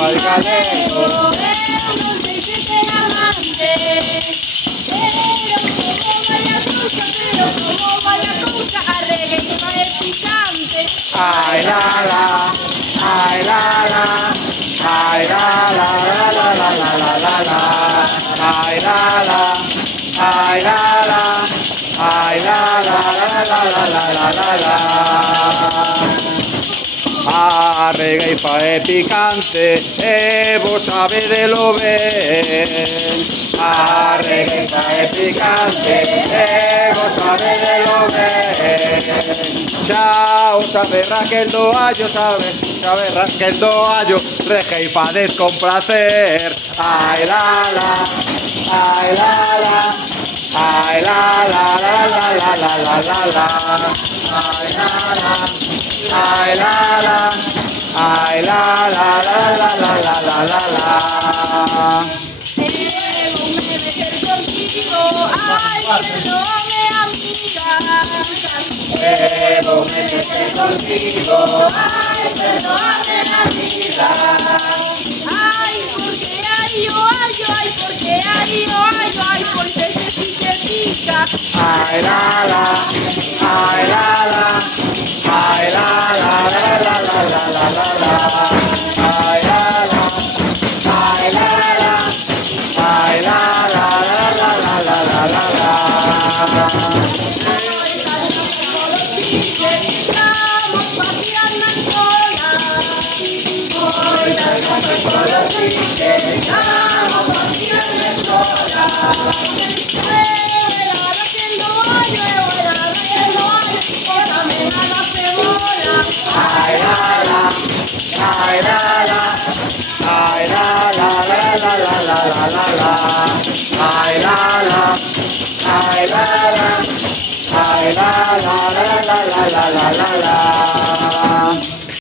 cual galego. Eu non sei se ter amante, pero como vai a cousa, a regueifa é picante. Ai la la, ai la la, ai la la la la la la la la la, ai la la, ai la la, ai la la la la la la la la la. A regueifa é picante e vos sabedelo ben. A regueifa é picante e vos sabedelo ben. Chao, sabe Raquel do Allo, sabe Raquel do Allo, regueifa descomplacer. Ai la la, ai la la, ai la la la la la la la la la, ai la la. Ay la la, ay la la la la la la la la la. Voume meter contigo, ai, perdóame amiga. Voume meter contigo, Ai, perdóame amiga. Ai, porque ai, o allo, ai, porque ai, o allo, ai, pois ese sí que pica. ay la la, ay la la, ay la la la la la la la la la. Ay la la, ay la la, ay la la la la la la la la la. Ai, tanto como los chistes, estamos paseando en sola. Ai, tanto como los chistes, estamos paseando en sola. Eu era Raquel do Allo, ora me a la cemola. Ay la la, ay la la, ay la la la la la la la la la. Ay la la, ay la la, ay la la la la la la la la la.